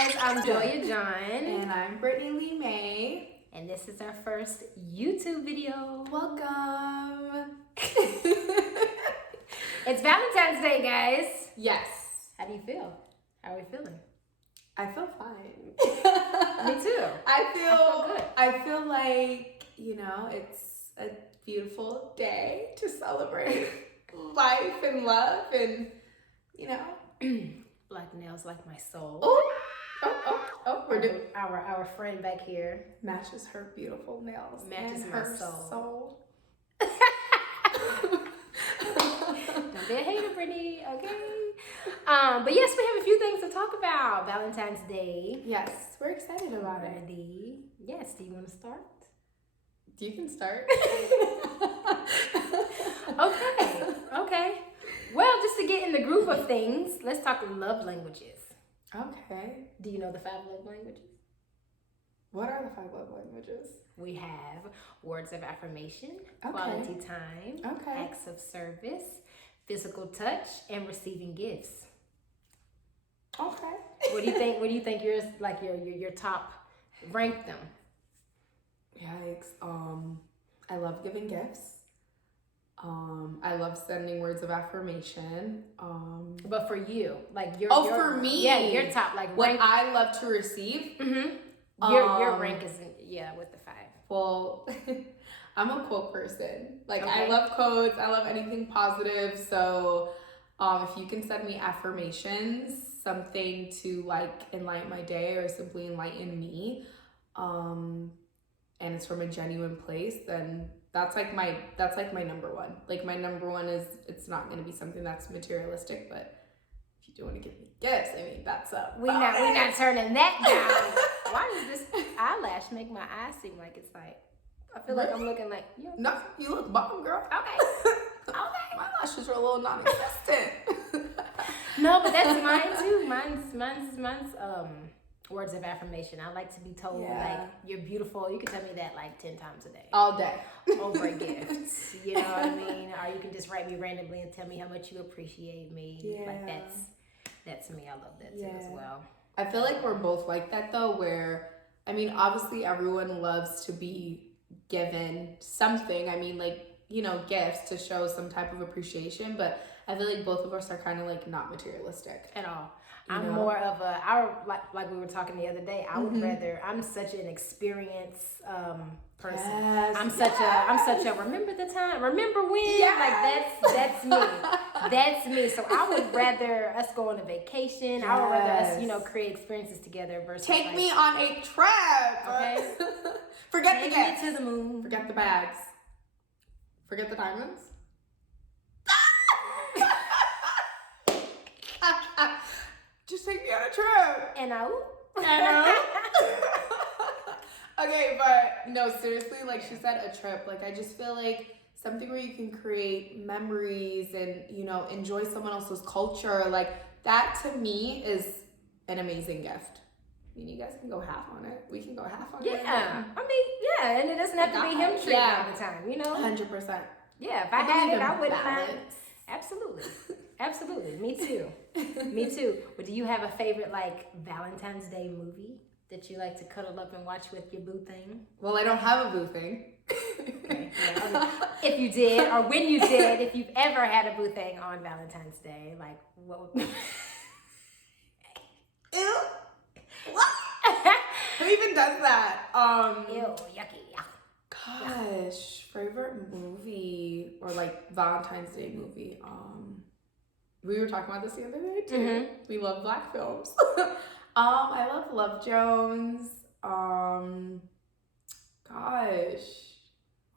guys, I'm Joia John. And I'm Brittany-Leigh Mae. And this is our first YouTube video. Welcome. It's Valentine's Day, guys. Yes. How do you feel? How are we feeling? I feel fine. Me too. I feel good. I feel like, it's a beautiful day to celebrate life and love and, Black nails like my soul. Oh, we're doing our friend back here. matches her beautiful nails. Matches and my her soul. Don't be a hater, Brittany, okay? But yes, we have a few things to talk about. Valentine's Day. Yes, we're excited about it. Yes, do you want to start? You can start. Okay. Well, just to get in the groove of things, let's talk love languages. Okay. Do you know the 5 love languages? What are the 5 love languages? We have words of affirmation, Okay. quality time, Okay. acts of service, physical touch, and receiving gifts. Okay. What do you think? What do you think yours, like your top? Rank them. Yikes. I love giving gifts. I love sending words of affirmation. But for you, like your for me, yeah, your top, like what rank. I love to receive. Mm-hmm. Your rank is with the 5. Well, I'm a quote person. Like Okay. I love quotes. I love anything positive. So, if you can send me affirmations, something to like enlighten my day or simply enlighten me, and it's from a genuine place, then that's like my number one. Like my number one is, it's not going to be something that's materialistic, but if you do want to give me gifts, I mean, that's up. We not turning that down. Why does this eyelash make my eyes seem like it's like, I feel like I'm looking like you? No, you look bomb, girl. Okay. My lashes are a little non-existent. No, but that's mine too. Mine's words of affirmation. I like to be told like you're beautiful. You can tell me that like 10 times a day. All day. Over a gift. You know what I mean? Or you can just write me randomly and tell me how much you appreciate me. Yeah. Like that's me. I love that too as well. I feel like we're both like that though, where, I mean, obviously everyone loves to be given something. I mean, like, gifts to show some type of appreciation, but I feel like both of us are kind of like not materialistic At all. I'm more of like we were talking the other day. I would rather. I'm such an experienced person. Yes, I'm such a remember the time, remember when? Yes. Like that's me. That's me. So I would rather us go on a vacation. I would rather us, create experiences together versus take me on a trip. Okay. Forget Take the gifts. me to the moon. Forget the bags. Forget the diamonds. Just take me on a trip. And I. Okay, but no, seriously, like she said, a trip. Like I just feel like something where you can create memories and, enjoy someone else's culture. Like that to me is an amazing gift. I mean, you guys can go half on it. We can go half on it. Yeah. I mean, and it doesn't have to be him treating all the time, 100%. Yeah, if I had it, I wouldn't mind. balance. Absolutely. Me too. But do you have a favorite like Valentine's Day movie that you like to cuddle up and watch with your boo thing? Well, I don't have a boo thing. Okay. Yeah, if you did, or when you did, if you've ever had a boo thing on Valentine's Day, like what would Ew. What? Who even does that? Ew, yucky. Gosh, favorite movie or like Valentine's Day movie. We were talking about this the other day too. Mm-hmm. We love Black films. I love Love Jones. Gosh.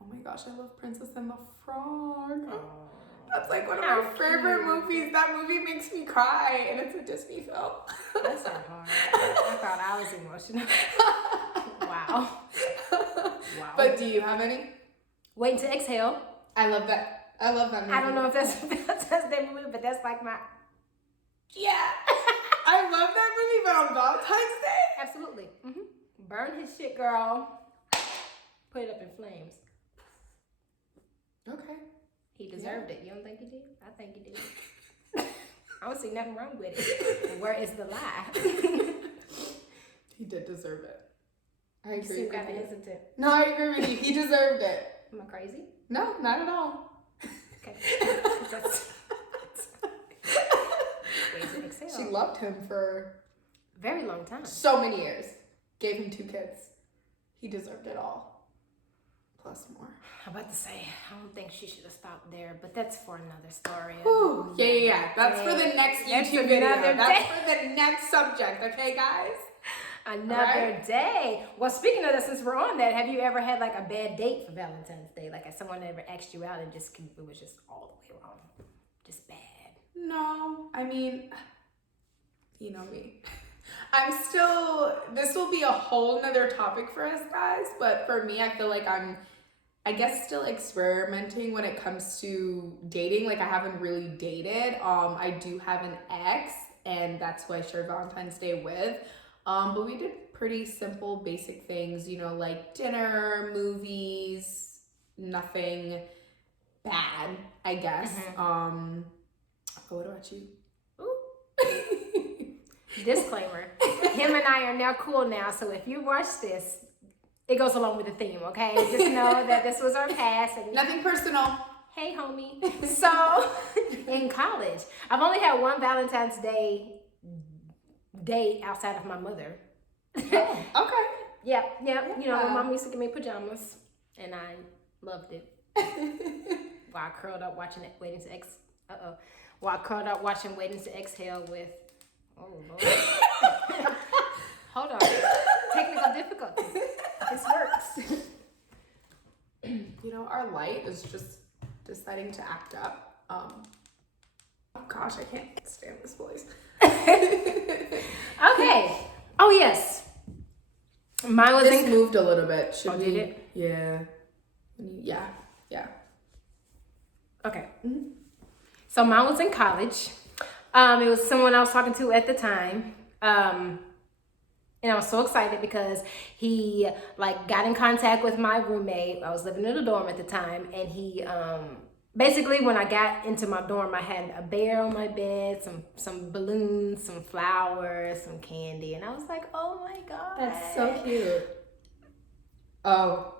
Oh my gosh, I love Princess and the Frog. Oh, That's like one of my favorite movies. That movie makes me cry, and it's a Disney film. that's not hard. I thought I was emotional. Wow. But do you have any? Waiting to Exhale. I love that. I love that movie. I don't know if that's a Valentine's Day movie, but that's like my... Yeah. I love that movie, but on Valentine's Day? Absolutely. Mm-hmm. Burn his shit, girl. Put it up in flames. Okay. He deserved it. You don't think he did? I think he did. I don't see nothing wrong with it. Where is the lie? He did deserve it. I You agree seem with kind of you. hesitant. No, I agree with you. He deserved it. Am I crazy? No, not at all. Okay. Ways to excel. She loved him for Very long time. so many years. Gave him 2 kids. He deserved it all. Plus more. I'm about to say, I don't think she should have stopped there, but that's for another story. Whew. Yeah. That's for the next That's YouTube video. another That's day. for the next subject, okay, guys? Another day. Well, speaking of that, since we're on that, have you ever had like a bad date for Valentine's Day? Like, has someone ever asked you out and just it was just all the way wrong, just bad? No, I mean, you know me. This will be a whole nother topic for us guys, but for me, I feel like I guess still experimenting when it comes to dating. Like, I haven't really dated. I do have an ex, and that's who I shared Valentine's Day with. But we did pretty simple, basic things, you know, like dinner, movies, nothing bad, I guess. Mm-hmm. But what about you? Disclaimer. Him and I are now cool now, so if you watch this, it goes along with the theme, okay? Just know that this was our past. And Nothing personal. hey, homie. So, in college, I've only had one Valentine's Day date outside of my mother. Oh, okay. Yep. You know, my mom used to give me pajamas, and I loved it. While I curled up watching it, While I curled up watching Waiting to Exhale with, oh Lord. Hold on. Technical difficulties. This works. You know, our light is just deciding to act up. Oh gosh, I can't stand this voice. Okay. Oh yes. Mine was This moved a little bit. Should did it? Yeah. Yeah. Okay. Mm-hmm. So mine was in college. It was someone I was talking to at the time. And I was so excited because he like got in contact with my roommate. I was living in a dorm at the time, and he basically when I got into my dorm, I had a bear on my bed, some balloons, some flowers, some candy, and I was like, oh my god, That's so cute. Oh.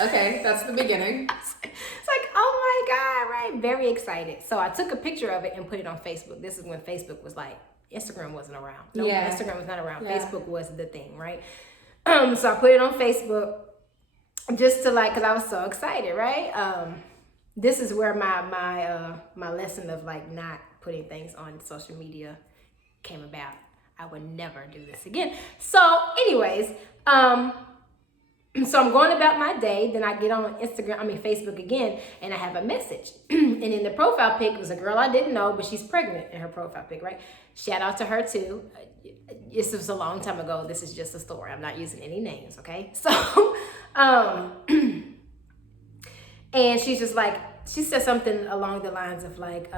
Okay, that's the beginning. It's like, oh my god, right? Very excited. So I took a picture of it and put it on Facebook. This is when Facebook was like, Instagram wasn't around. No, yeah. Instagram was not around. Yeah. Facebook was the thing, right? So I put it on Facebook just to like, cause I was so excited, right? This is where my lesson of like not putting things on social media came about. I would never do this again. So anyways, so I'm going about my day. Then I get on Facebook again, and I have a message. And in the profile pic was a girl I didn't know, but she's pregnant in her profile pic, right? Shout out to her too. This was a long time ago. This is just a story. I'm not using any names, okay? So, and she's just like, she said something along the lines of like,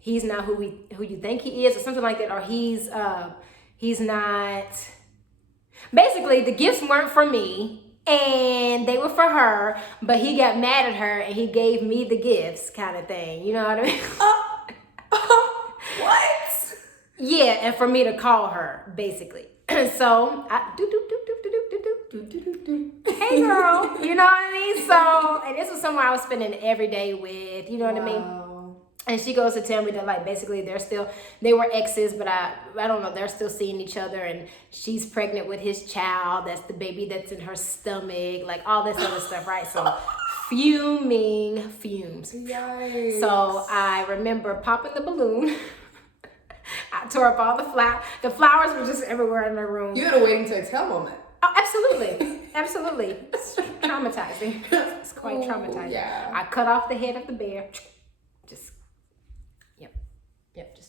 he's not who you think he is, or something like that, or he's not. Basically, the gifts weren't for me, and they were for her, but he got mad at her, and he gave me the gifts, kind of thing. You know what I mean? What? Yeah, and for me to call her, basically. So, hey girl, you know what I mean? So, and this was someone I was spending every day with, you know what I mean? And she goes to tell me that like basically they were exes, but I don't know, they're still seeing each other, and she's pregnant with his child. That's the baby that's in her stomach, like all this other stuff, right? So fumes. Yikes. So I remember popping the balloon. I tore up all the flowers. The flowers were just everywhere in the room. You had a waiting to exhale moment. Oh, absolutely. It's traumatizing. It's quite traumatizing. Yeah. I cut off the head of the bear.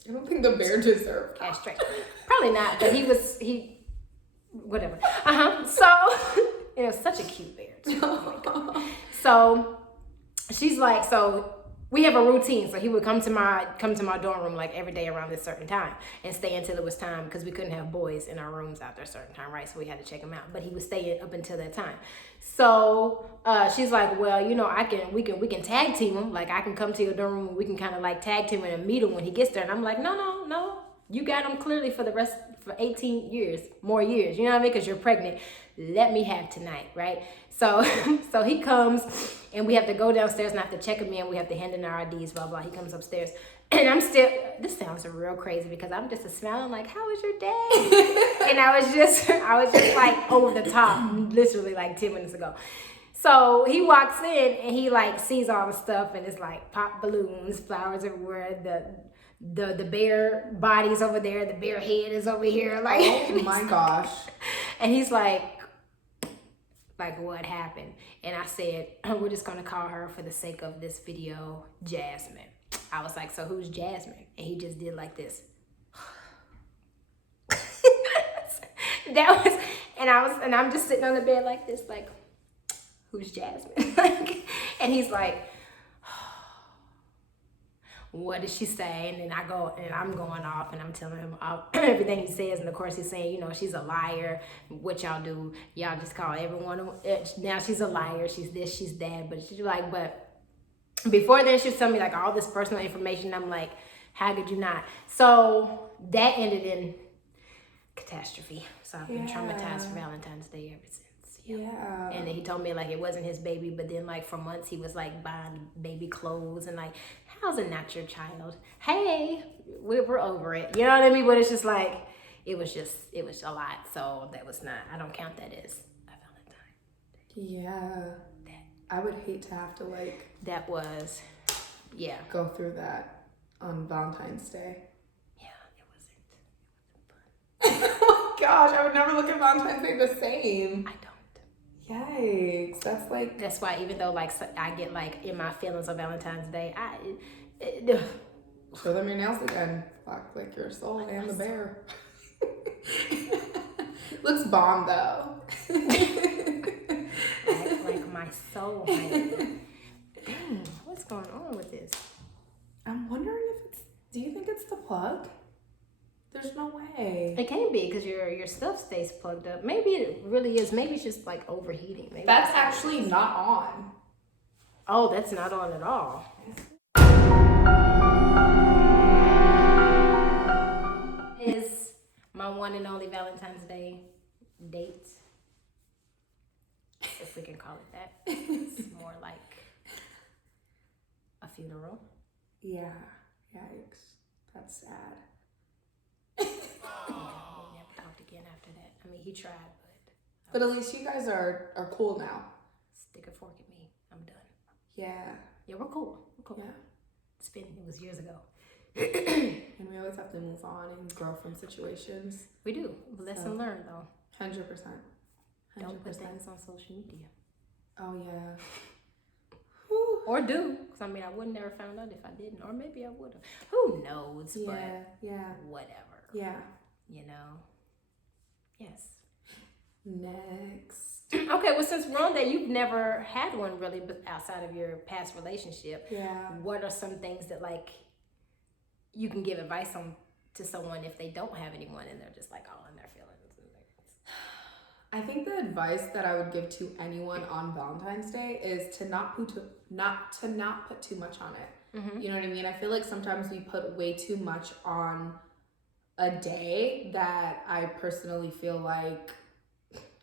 I don't think the bear deserved that. Castrate. Probably not, but whatever. So, it was such a cute bear. Oh my God. So, she's like, so we have a routine. So he would come to my dorm room like every day around this certain time and stay until it was time, because we couldn't have boys in our rooms after a certain time, right? So we had to check him out. But he would stay up until that time. So she's like, well, you know, we can tag team him. Like I can come to your dorm room and we can kind of like tag team him and meet him when he gets there. And I'm like, no, you got him clearly for for 18 years, more years, you know what I mean? Because you're pregnant. Let me have tonight, right? So so he comes and we have to go downstairs and I have to check him in. We have to hand in our IDs, blah, blah. He comes upstairs. And I'm still, this sounds real crazy because I'm just smiling like, how was your day? And I was just like over the top, literally like 10 minutes ago. So he walks in and he like sees all the stuff and it's like pop balloons, flowers everywhere, the bear body's over there, the bear head is over here. Like, oh my gosh. And he's like, what happened? And I said, we're just gonna call her for the sake of this video, Jasmine. I was like, so who's Jasmine? And he just did like this. And I'm just sitting on the bed like this, like, who's Jasmine? And he's like, what did she say? And then I go, and I'm going off, and I'm telling him everything he says. And of course, he's saying, you know, she's a liar. What y'all do? Y'all just call everyone. Now she's a liar. She's this, she's that. But she's like, but before then, she was telling me like all this personal information. I'm like, how could you not? So that ended in catastrophe. So I've been traumatized for Valentine's Day ever since. Yeah. And then he told me like it wasn't his baby, but then like for months he was like buying baby clothes and like, how's it not your child? Hey, we're over it. You know what I mean? But it's just like, it was a lot. So that was not, I don't count that as a Valentine. Yeah. I would hate to have to like. That was, yeah. Go through that on Valentine's Day. Yeah, it wasn't fun. Oh my gosh, I would never look at Valentine's Day the same. I don't. Yikes, that's why even though like I get like in my feelings on Valentine's Day, show them your nails again. Fuck, like your soul and the bear. Looks bomb though. like my soul. Dang, what's going on with this? I'm wondering if do you think it's the plug? There's no way. It can't be because your stuff stays plugged up. Maybe it really is. Maybe it's just like overheating. Maybe that's actually not on. Oh, that's not on at all. Is my one and only Valentine's Day date, if we can call it that. It's more like a funeral. Yeah. Yikes. That's sad. We never talked again after that. I mean, he tried, but at least you guys are cool now. Stick a fork at me. I'm done. Yeah. Yeah, we're cool. Yeah. It was years ago. And we always have to move on in girlfriend situations. We do. Lesson learned, though. 100%. Don't put things on social media. Oh, yeah. Or do. Because, I mean, I would never found out if I didn't. Or maybe I would have. Who knows? Yeah, but whatever. Yeah. You know? Yes. Next. Okay, well, since we're on that, you've never had one really outside of your past relationship. Yeah. What are some things that, like, you can give advice on to someone if they don't have anyone and they're just, like, all in their feelings? I think the advice that I would give to anyone on Valentine's Day is to not put too much on it. Mm-hmm. You know what I mean? I feel like sometimes we put way too much on a day that I personally feel like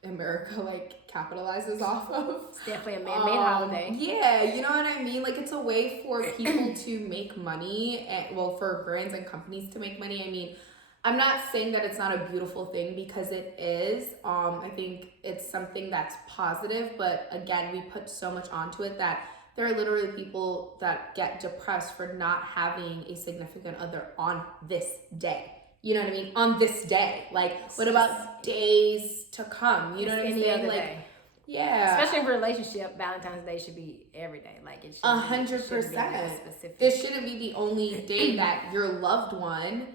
America like capitalizes off of. It's definitely a man-made holiday. Yeah, you know what I mean? Like it's a way for people to make money and for brands and companies to make money. I mean, I'm not saying that it's not a beautiful thing because it is. I think it's something that's positive, but again, we put so much onto it that there are literally people that get depressed for not having a significant other on this day. You know what I mean? On this day. Like, what about days to come? You know what I mean? Any other like, day. Yeah. Especially in a relationship, Valentine's Day should be every day. Like, it should 100%. It shouldn't be the only day that your loved one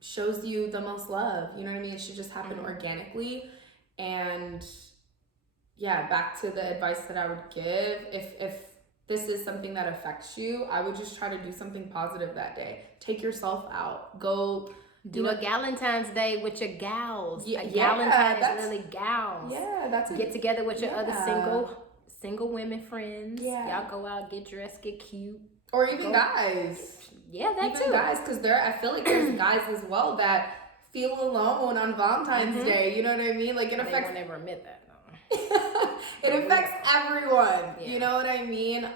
shows you the most love. You know what I mean? It should just happen organically. And yeah, back to the advice that I would give. If this is something that affects you, I would just try to do something positive that day. Take yourself out. Go do a Galentines Day with your gals. Yeah, Galentine is really gals. Yeah, that's get together with your other single women friends. Yeah. Y'all go out, get dressed, get cute. Or even guys. Yeah, that even too. Guys, because I feel like there's guys as well that feel alone on Valentine's Day. You know what I mean? Like it affects. They will never admit that. No. It affects everyone. Yeah. You know what I mean?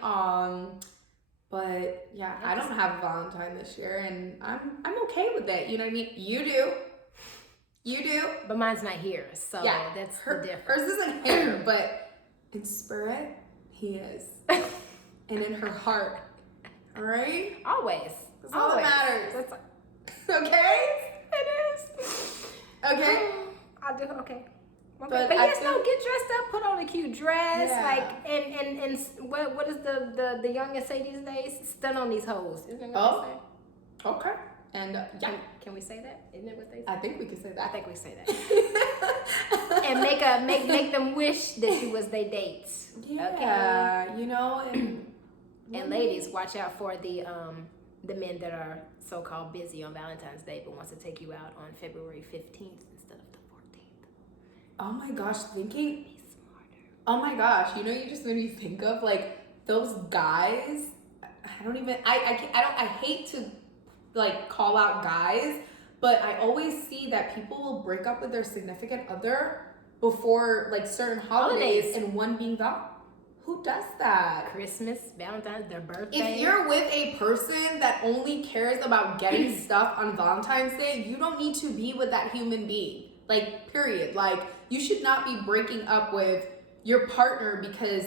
But yeah, I don't have a Valentine this year, and I'm okay with it. You know what I mean? You do. But mine's not here, so that's the difference. Hers isn't here, but in spirit, he is, and in her heart. All right. Always. That's all that matters. Okay. It is. Okay. I do. Okay. But But yes, no, get dressed up, put on a cute dress, Yeah. like, and what does the youngest say these days? Stun on these hoes. Isn't that what they say? Okay. And Can we say that? Isn't it what they say? I think we can say I that. think we say that. And make them wish that you was their dates. Yeah. Okay. You know, And ladies, watch out for the men that are so-called busy on Valentine's Day but wants to take you out on February 15th instead of the 14th. oh my gosh, thinking. Be smarter. Oh my gosh, you know, you just made me think of like those guys. I hate to like call out guys, but I always see that people will break up with their significant other before like certain holidays and one being that. Who does that? Christmas, Valentine's, their birthday. If you're with a person that only cares about getting stuff on Valentine's Day, you don't need to be with that human being. Like, period. Like, you should not be breaking up with your partner because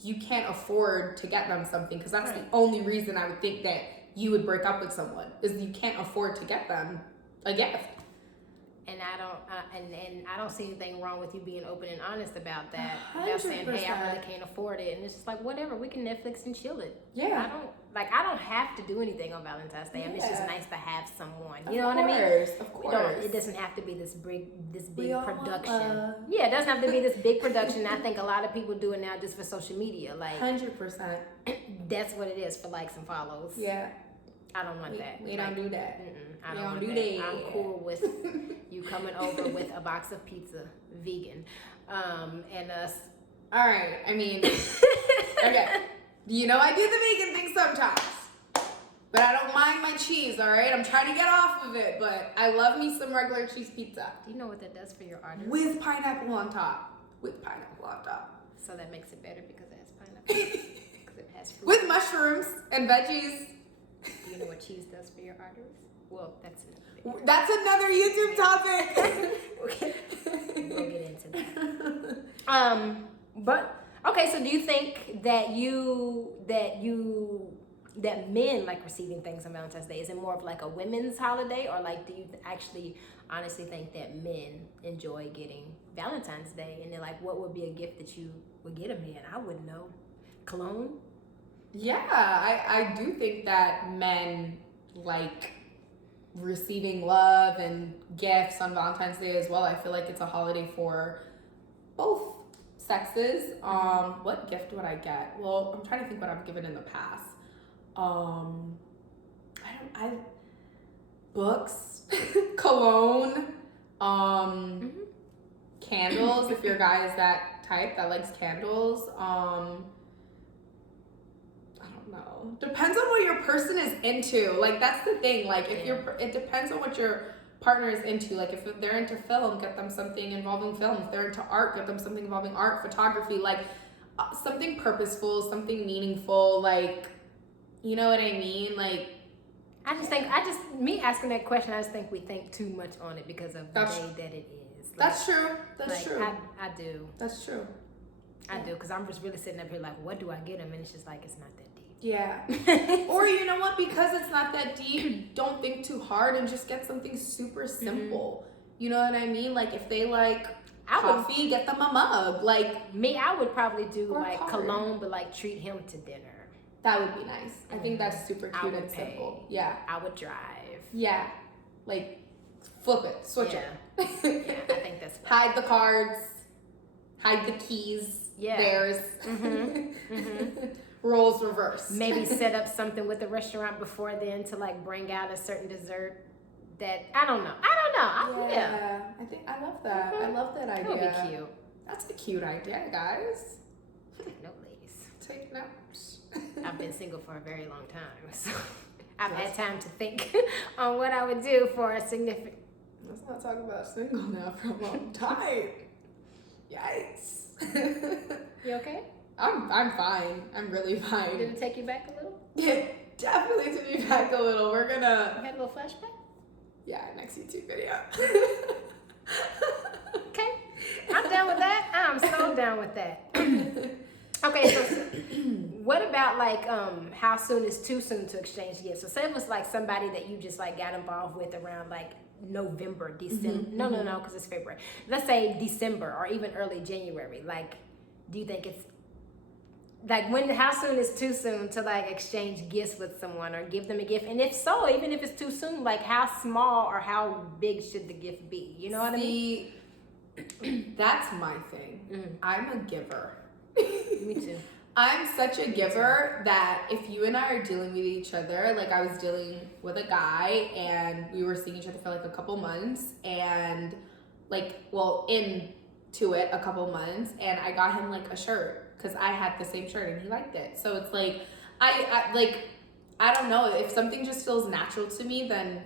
you can't afford to get them something. Because that's the only reason I would think that you would break up with someone, is you can't afford to get them a gift. And I don't see anything wrong with you being open and honest about that. About saying, hey, I really can't afford it. And it's just like, whatever, we can Netflix and chill it. Yeah. I don't have to do anything on Valentine's Day. I mean, it's just nice to have someone. You know what I mean? Of course. It doesn't have to be this big all production. want Yeah, it doesn't have to be this big production. I think a lot of people do it now just for social media. Like 100%. that's what it is, for likes and follows. Yeah. I don't want that. We don't do that. I don't do that. I'm cool with you coming over with a box of pizza, vegan, and us. All right. I mean, okay. You know I do the vegan thing sometimes, but I don't mind my cheese. All right. I'm trying to get off of it, but I love me some regular cheese pizza. Do you know what that does for your arteries? With pineapple on top. So that makes it better because it has pineapple. Because it has fruit. With mushrooms and veggies. Do you know what cheese does for your arteries? Well, that's another video. That's another YouTube topic. We'll get into that. But okay, so do you think that men like receiving things on Valentine's Day? Is it more of like a women's holiday, or like do you actually honestly think that men enjoy getting Valentine's Day? And then like, what would be a gift that you would get a man? I wouldn't know. Cologne? Yeah, I do think that men like receiving love and gifts on Valentine's Day as well. I feel like it's a holiday for both sexes. What gift would I get? Well, I'm trying to think what I've given in the past. Books, cologne, candles. If your guy is that type that likes candles, no. Depends on what your person is into. Like, that's the thing. Like, if it depends on what your partner is into. Like, if they're into film, get them something involving film. If they're into art, get them something involving art, photography. Like, something purposeful, something meaningful. Like, you know what I mean? Like, me asking that question, I just think we think too much on it because of the way that it is. Like, that's true. That's true. I do. That's true. I do, because I'm just really sitting up here like, what do I get him? And it's just like, it's not that deep. Yeah. Or you know what? Because it's not that deep, don't think too hard and just get something super simple. You know what I mean? Like, if they like coffee, get them a mug. Like, me, I would probably do like card. Cologne, but like treat him to dinner. That would be nice. I think that's super cute and simple. Yeah. I would drive. Yeah. Like, flip it. Switch it. Yeah, I think that's fun. Hide the cards. Hide the keys. Yeah. Theirs. Roles reverse. Maybe set up something with the restaurant before then to like bring out a certain dessert that I don't know. Yeah. I think I love that. I love that idea. That would be cute. That's a cute idea, guys. No, ladies. Take notes. I've been single for a very long time, so I've had time to think on what I would do for a significant. Let's not talk about single now for a long time. Yikes. You okay? I'm fine. I'm really fine. Did it take you back a little? Yeah, definitely took me back a little. We're gonna... You had a little flashback? Yeah, next YouTube video. Okay. I'm down with that. I'm so down with that. Okay, so what about like how soon is too soon to exchange gifts? So say it was like somebody that you just like got involved with around like November, December. No, because it's February. Let's say December or even early January. Like, do you think it's like how soon is too soon to like exchange gifts with someone or give them a gift? And if so, even if it's too soon, like how small or how big should the gift be? You know what I mean? That's my thing. I'm a giver. Me too. I'm such a giver that if you and I are dealing with each other, like I was dealing with a guy and we were seeing each other for like a couple months and like, well, into it a couple months, and I got him like a shirt because I had the same shirt and he liked it. So it's like, I don't know, if something just feels natural to me, then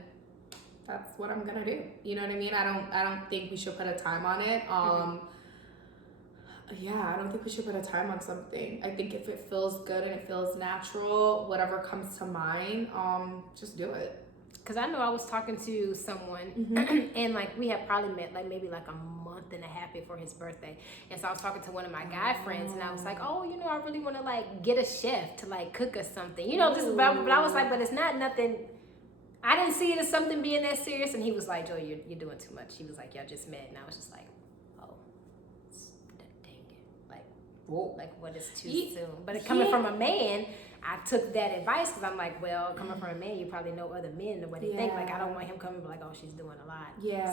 that's what I'm gonna do. You know what I mean? I don't think we should put a time on it. Yeah, I don't think we should put a time on something. I think if it feels good and it feels natural, whatever comes to mind, just do it. Because I know I was talking to someone and like we had probably met like maybe like a month and a half before his birthday. And so I was talking to one of my guy friends and I was like, oh, you know, I really want to like get a chef to like cook us something. You know, just but I was like, but it's not nothing. I didn't see it as something being that serious. And he was like, Joey, you're doing too much. He was like, y'all just met. And I was just like, whoa, like what is too soon? But it coming from a man, I took that advice because I'm like, well, coming from a man, you probably know other men and what they think. Like I don't want him coming like, oh, she's doing a lot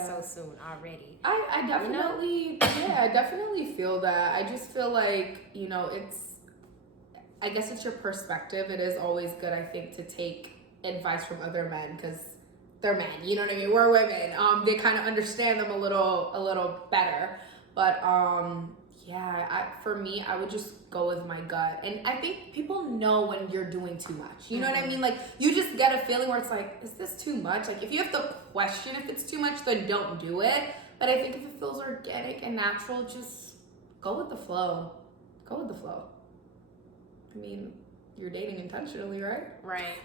so soon already. I definitely, I definitely feel that. I just feel like, you know, I guess it's your perspective. It is always good, I think, to take advice from other men because they're men, you know what I mean? We're women. They kind of understand them a little better. But for me, I would just go with my gut. And I think people know when you're doing too much. You know what I mean? Like, you just get a feeling where it's like, is this too much? Like, if you have to question if it's too much, then don't do it. But I think if it feels organic and natural, just go with the flow. Go with the flow. I mean, you're dating intentionally, right? Right.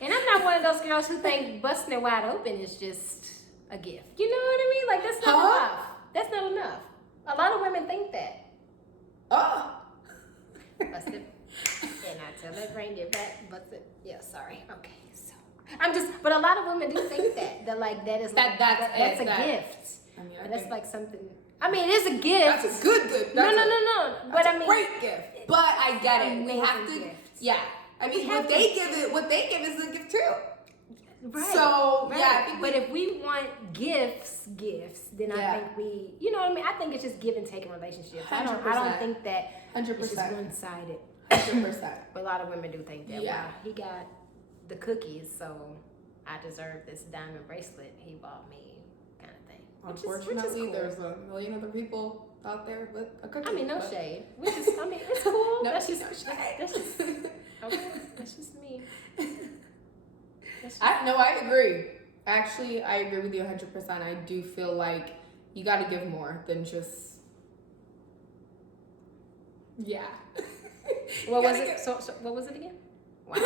And I'm not one of those girls who think busting it wide open is just a gift. You know what I mean? Like, that's not enough. That's not enough. A lot of women think that. Oh. Busted. And I tell her, bring it back. Busted. Yeah, sorry. Okay, so but a lot of women do think that like that is like, that's a gift. I mean, that's like something. I mean, it is a gift. That's a good gift. No. But I mean, great gift. But I get it. We have to. Gift. Yeah. I mean, what they give is a gift too. Right. So right. yeah, but if we want gifts, then I think we, you know what I mean. I think it's just give and take in relationships. 100%. I don't think that 100%. It's just one sided. 100%. But a lot of women do think that. Yeah. Wow, he got the cookies, so I deserve this diamond bracelet he bought me, kind of thing. Unfortunately, cool. There's a million other people out there with a cookie. I mean, no shade. I mean, it's cool. No, that's just shade. That's just okay. That's just me. I agree. Actually, I agree with you 100%. I do feel like you got to give more than just. Yeah. What was it? So what was it again? Wow.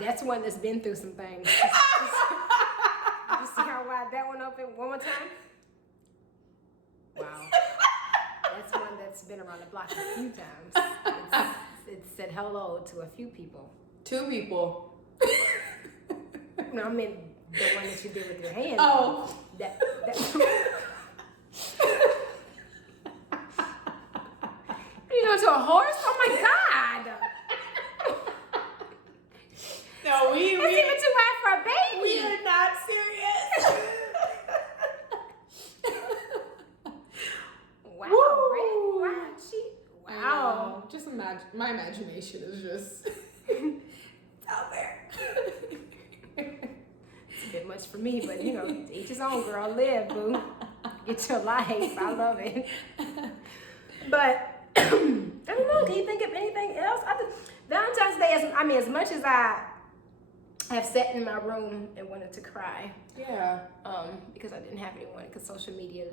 That's one that's been through some things. Did you see how wide that one open? One more time. Wow. That's one that's been around the block a few times. It said hello to a few people. 2 people. No, I mean the one that you did with your hand. Oh. That. You doing to a horse? Oh my God! No, That's even too high for a baby. We are not serious. Wow, wow. Just imagine. My imagination is just out there. It's a bit much for me, but you know, to each his own, girl. Live, boo. Get your life. I love it. But I don't know. Can you think of anything else? Valentine's Day, as much as I have sat in my room and wanted to cry. Yeah. Because I didn't have anyone. Because social media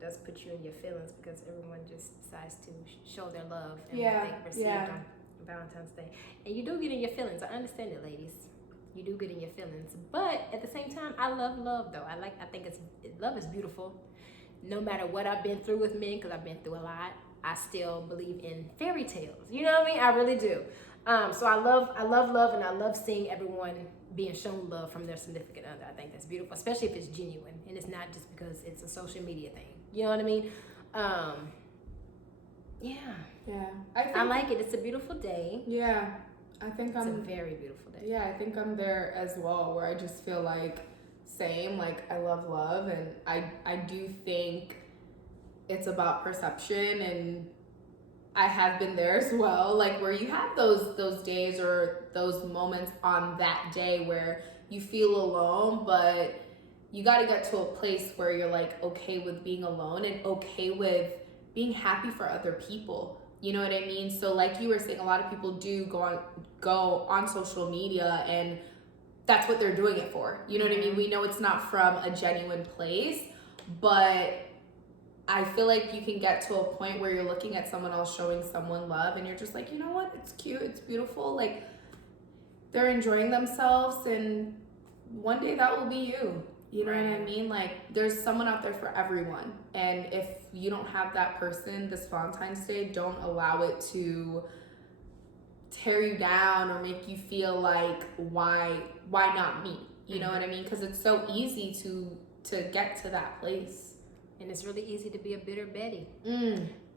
does put you in your feelings because everyone just decides to show their love and what they received on Valentine's Day. And you do get in your feelings. I understand it, ladies. You do get in your feelings. But at the same time, I love love, though. I think love is beautiful. No matter what I've been through with men, because I've been through a lot, I still believe in fairy tales. You know what I mean? I really do. So I love love, and I love seeing everyone being shown love from their significant other. I think that's beautiful, especially if it's genuine and it's not just because it's a social media thing. You know what I mean? Yeah. I like it. It's a beautiful day. Yeah. It's a very beautiful day. Yeah, I think I'm there as well, where I just feel like same, like I love, and I do think it's about perception, and I have been there as well, like where you have those days or those moments on that day where you feel alone, but you got to get to a place where you're like okay with being alone and okay with being happy for other people. You know what I mean? So like you were saying, a lot of people do go on social media, and that's what they're doing it for. You know what I mean? We know it's not from a genuine place, but I feel like you can get to a point where you're looking at someone else showing someone love, and you're just like, you know what? It's cute. It's beautiful. Like, they're enjoying themselves, and one day that will be you. You know what I mean? Like, there's someone out there for everyone. And if you don't have that person this Valentine's Day, don't allow it to tear you down or make you feel like, why not me? You know what I mean? Because it's so easy to get to that place. And it's really easy to be a bitter Betty.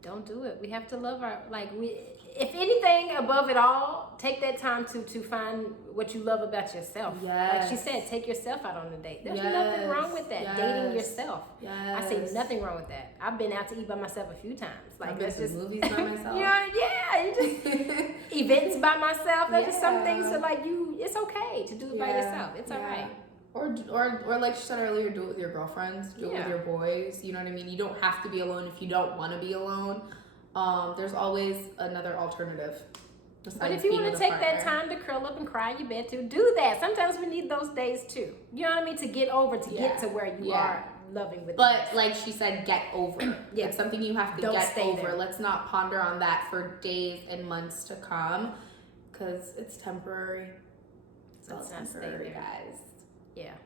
Don't do it. We have to love if anything above it all, take that time to find what you love about yourself. Yes. Like she said, take yourself out on a date. There's nothing wrong with that. Dating yourself. Yes. I see nothing wrong with that. I've been out to eat by myself a few times. Like, that's just movies by myself. You just events by myself. There's just some things that it's okay to do it by yourself. It's all right. Or like she said earlier, do it with your girlfriends, do it with your boys. You know what I mean? You don't have to be alone if you don't want to be alone. There's always another alternative. But if you want to take that time to curl up and cry in your bed too, do that. Sometimes we need those days too. You know what I mean? To get to where you are loving with But like she said, get over. It's something you have to get over. There. Let's not ponder on that for days and months to come, because it's temporary. Let's not stay there, guys. Yeah.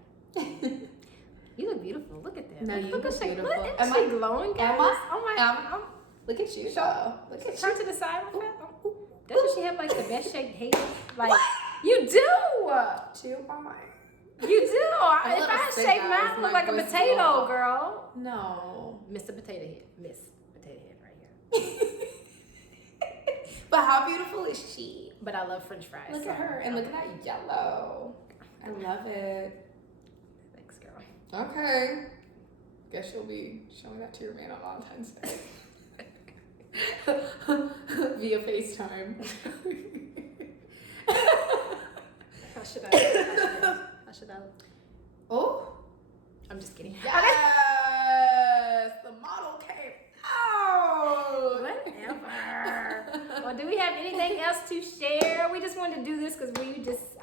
You look beautiful. Look at that. No, you look beautiful. Am I glowing, guys? Oh my. Look at you, though. Look at Turn to the side. Doesn't she have like the best shaped hair? Like what? You do. You are. You do. If I shake mine, I look like a potato, girl. No. Mr. Potato Head. Miss Potato Head right here. But how beautiful is she? But I love French fries. Look at her. And look at that yellow. I love it. Thanks, girl. Okay. Guess you'll be showing that to your man on Valentine's Day. Via FaceTime. How should I? Oh, I'm just kidding. Yes, the model came out. Whatever. Well, do we have anything else to share? We just wanted to do this because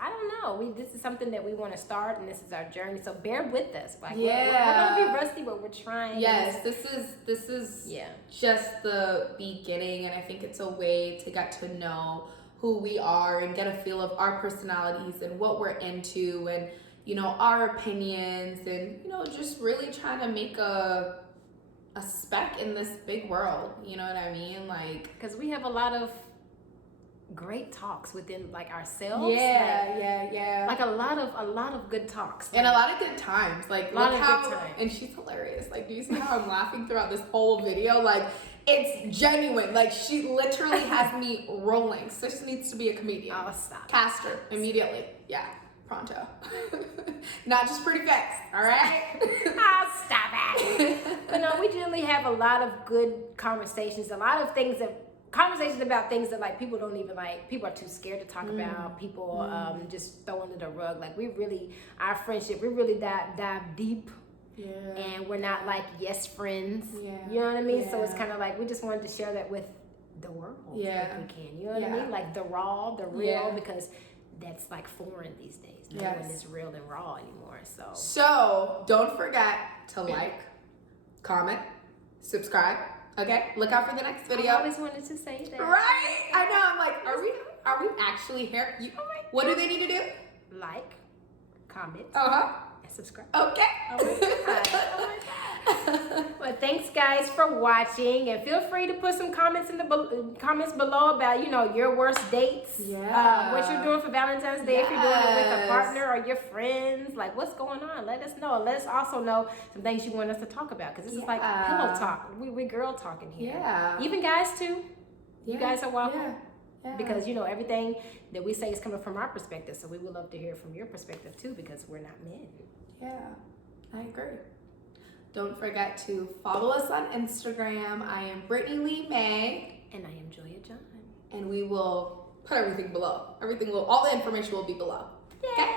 I don't know. This is something that we want to start, and this is our journey. So bear with us. Like, we're gonna be rusty, but we're trying. Yes, this is just the beginning, and I think it's a way to get to know who we are and get a feel of our personalities and what we're into, and our opinions, and just really trying to make a speck in this big world. You know what I mean? Like, because we have a lot of great talks within ourselves. Like a lot of good talks. And a lot of good times. Like, look how, and she's hilarious. Like, do you see how I'm laughing throughout this whole video? Like, it's genuine. Like, she literally has me rolling. Sis needs to be a comedian. Oh, stop. Cast her immediately. Yeah. Pronto. Not just pretty face, all right? Oh, stop it. But no, we generally have a lot of good conversations, a lot of conversations about things that people don't even people are too scared to talk about. People just throw under the rug. Like, our friendship, we really dive deep. Yeah. And we're not yes friends. Yeah. You know what I mean? Yeah. So it's kind of we just wanted to share that with the world if we can. You know what I mean? Like the raw, the real, because that's like foreign these days. No Yes. one is real and raw anymore. So don't forget to like, comment, subscribe. Okay, look out for the next video. I always wanted to say that. Right? I know. I'm like, are we actually here? What do they need to do? Like, comment, and subscribe. Okay. Oh my God. Well, thanks guys for watching, and feel free to put some comments in the comments below about your worst dates. Yeah. What you're doing for Valentine's Day, if you're doing it with a partner or your friends, like what's going on. Let us know. Let us also know some things you want us to talk about, because this is like pillow talk. We girl talking here. Yeah. Even guys too. You guys are welcome. Yeah. Because everything that we say is coming from our perspective, so we would love to hear from your perspective too, because we're not men. Yeah, I agree. Don't forget to follow us on Instagram. I am Brittany-Leigh Mae. And I am Joia John. And we will put everything below. All the information will be below. Yay! Okay?